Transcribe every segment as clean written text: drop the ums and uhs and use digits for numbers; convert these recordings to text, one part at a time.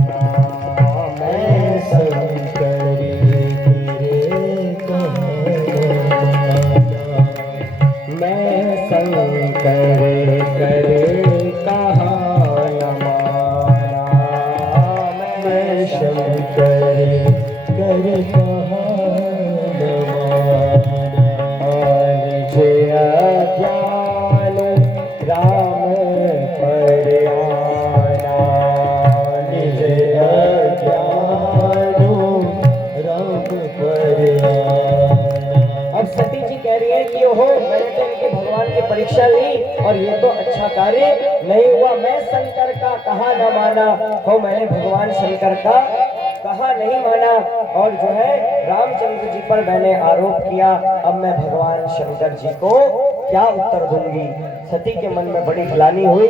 मैं शंकर तेरे कहना, मैं शंकर करे कहा न माना, मैं शंकर करे कहा न माना। निज अज्ञान राम पर आना, निज अज्ञान राम पर आना। अब सती जी कह रही है कि ओहो, मैंने तो इनके भगवान की परीक्षा ली और ये तो अच्छा कार्य नहीं हुआ। मैं शंकर का कहा न माना, हो मैंने भगवान शंकर का कहा नहीं माना और जो है रामचंद्र जी पर मैंने आरोप किया। अब मैं भगवान शंकर जी को क्या उत्तर दूंगी। सती के मन में बड़ी ग्लानि हुई।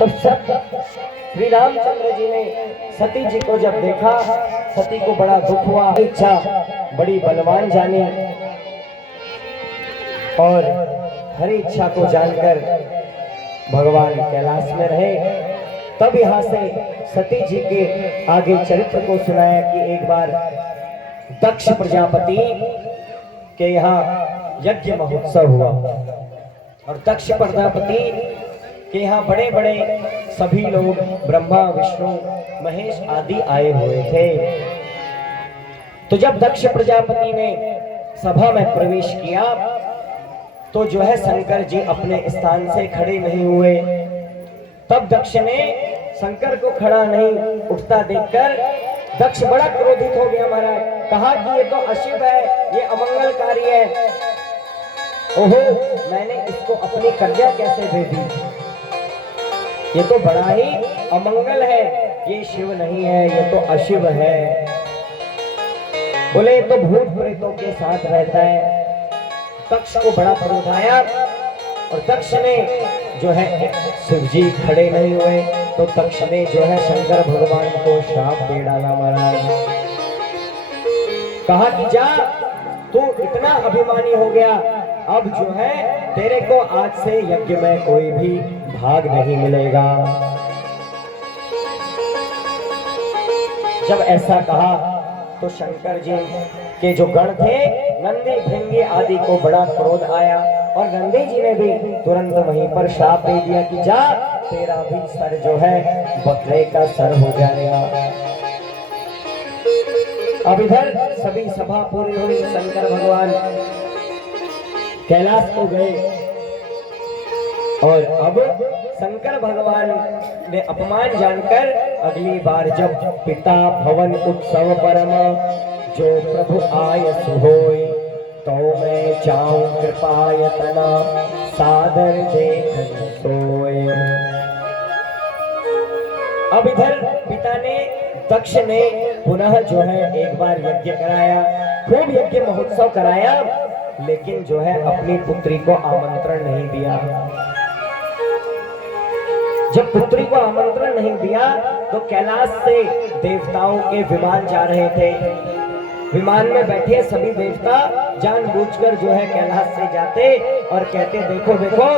तब सब श्री रामचंद्र जी ने सती जी को जब देखा, सती को बड़ा दुख हुआ। इच्छा बड़ी बलवान जानी और हर इच्छा को जानकर भगवान कैलाश में रहे। तब यहाँ से सती जी के आगे चरित्र को सुनाया कि एक बार दक्ष प्रजापति के यहाँ यज्ञ महोत्सव हुआ और दक्ष प्रजापति के यहाँ बड़े बड़े सभी लोग ब्रह्मा विष्णु महेश आदि आए हुए थे। तो जब दक्ष प्रजापति ने सभा में प्रवेश किया तो जो है शंकर जी अपने स्थान से खड़े नहीं हुए। तब दक्ष ने शंकर को खड़ा नहीं उठता देखकर दक्ष बड़ा क्रोधित हो गया। महाराज कहा कि ये तो अशुभ है, ये अमंगलकारी है। ओहो, मैंने इसको अपनी कन्या कैसे दे दी, ये तो बड़ा ही अमंगल है, ये शिव नहीं है, ये तो अशिव है। बोले ये तो भूत प्रेतों के साथ रहता है। दक्ष को बड़ा क्रोध आया और दक्ष ने जो है शिव जी खड़े नहीं हुए तो दक्ष ने जो है शंकर भगवान को श्राप दे डाला। महाराज कहा कि जा, तू इतना अभिमानी हो गया, अब जो है तेरे को आज से यज्ञ में कोई भी भाग नहीं मिलेगा। जब ऐसा कहा तो शंकर जी के जो गण थे नंदी भृंगी आदि को बड़ा क्रोध आया और नंदी जी ने भी तुरंत वहीं पर श्राप दे दिया कि जा, तेरा भी सर जो है बकरे का सर हो जाएगा। अब इधर सभी सभा पूरी हुई, शंकर भगवान कैलाश को गए और अब शंकर भगवान ने अपमान जानकर अगली बार जब पिता भवन उत्सव परम जो प्रभु आय सुहोय, तो मैं जाऊं कृपायतना सादर देखन सोए। अब इधर पिता ने दक्ष ने पुनः जो है एक बार यज्ञ कराया, खूब यज्ञ महोत्सव कराया, लेकिन जो है अपनी पुत्री को आमंत्रण नहीं दिया। जब पुत्री को आमंत्रण नहीं दिया तो कैलाश से देवताओं के विमान जा रहे थे। विमान में बैठे सभी देवता जानबूझकर जो है कैलाश से जाते और कहते देखो देखो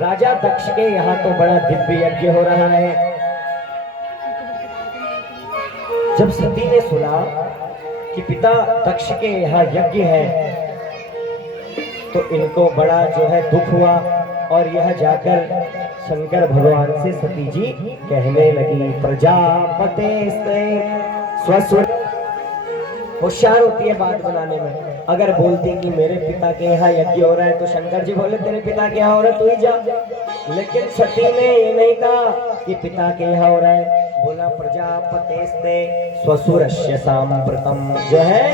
राजा दक्ष के यहाँ तो बड़ा दिव्य यज्ञ हो रहा है। जब सती ने सुना कि पिता दक्ष के यहाँ यज्ञ है तो इनको बड़ा जो है दुख हुआ और यह जाकर शंकर भगवान से सती जी कहने लगी, प्रजापते स्वस्वर। होशियार होती है बात बनाने में। अगर बोलती कि मेरे पिता के यहाँ यज्ञ हो रहा है तो शंकर जी बोले तेरे पिता के यहाँ हो रहा है तू ही जा। लेकिन सती ने ये नहीं कहा कि पिता के यहाँ हो रहा है, बोला प्रजापतेस्ते स्वसुरस्य सांप्रतम, जो है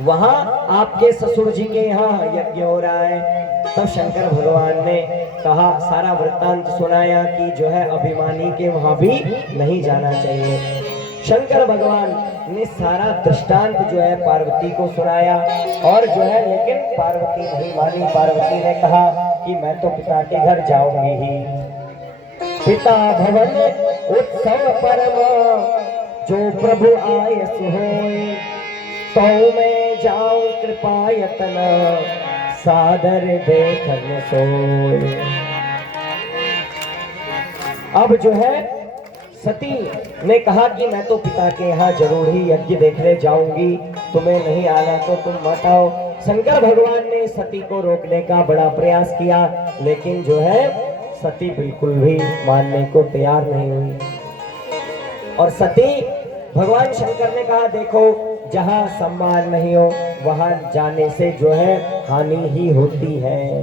वहां आपके ससुर जी के यहाँ यज्ञ हो रहा है। तब शंकर भगवान ने कहा, सारा वृत्तांत सुनाया कि जो है अभिमानी के वहां भी नहीं जाना चाहिए। शंकर भगवान ने सारा दृष्टांत जो है पार्वती को सुनाया और जो है लेकिन पार्वती नहीं मानी। पार्वती ने कहा कि मैं तो पिता के घर जाऊंगी ही। पिता भवन उत्सव परम जो प्रभु आय सुहोय, तो मैं जाऊं कृपा यतना सादर देखन सोय। अब जो है सती ने कहा कि मैं तो पिता के यहाँ जरूर ही यज्ञ देखने जाऊंगी, तुम्हें नहीं आना तो तुम मत आओ। शंकर भगवान ने सती को रोकने का बड़ा प्रयास किया, लेकिन जो है सती बिल्कुल भी मानने को तैयार नहीं हुई। और सती, भगवान शंकर ने कहा देखो, जहां सम्मान नहीं हो वहां जाने से जो है हानि ही होती है।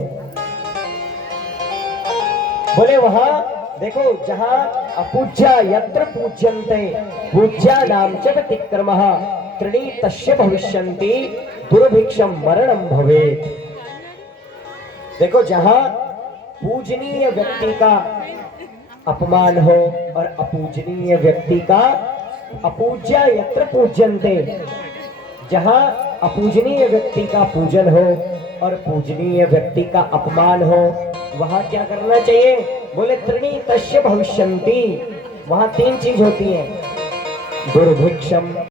बोले वहां देखो, जहां अपूज्या यत्र पूज्यन्ते पूज्या नाम च व्यतिक्रमः त्रीणि तस्य भविष्यन्ति दुर्भिक्षम मरणम भवेत्। देखो, जहां पूजनीय व्यक्ति का अपमान हो और अपूजनीय व्यक्ति का, अपूज्या यत्र पूज्यन्ते, जहां अपूजनीय व्यक्ति का पूजन हो और पूजनीय व्यक्ति का अपमान हो, वहां क्या करना चाहिए? बोले त्रीणि तस्य भविष्यन्ति, वहां तीन चीज होती है, दुर्भिक्षम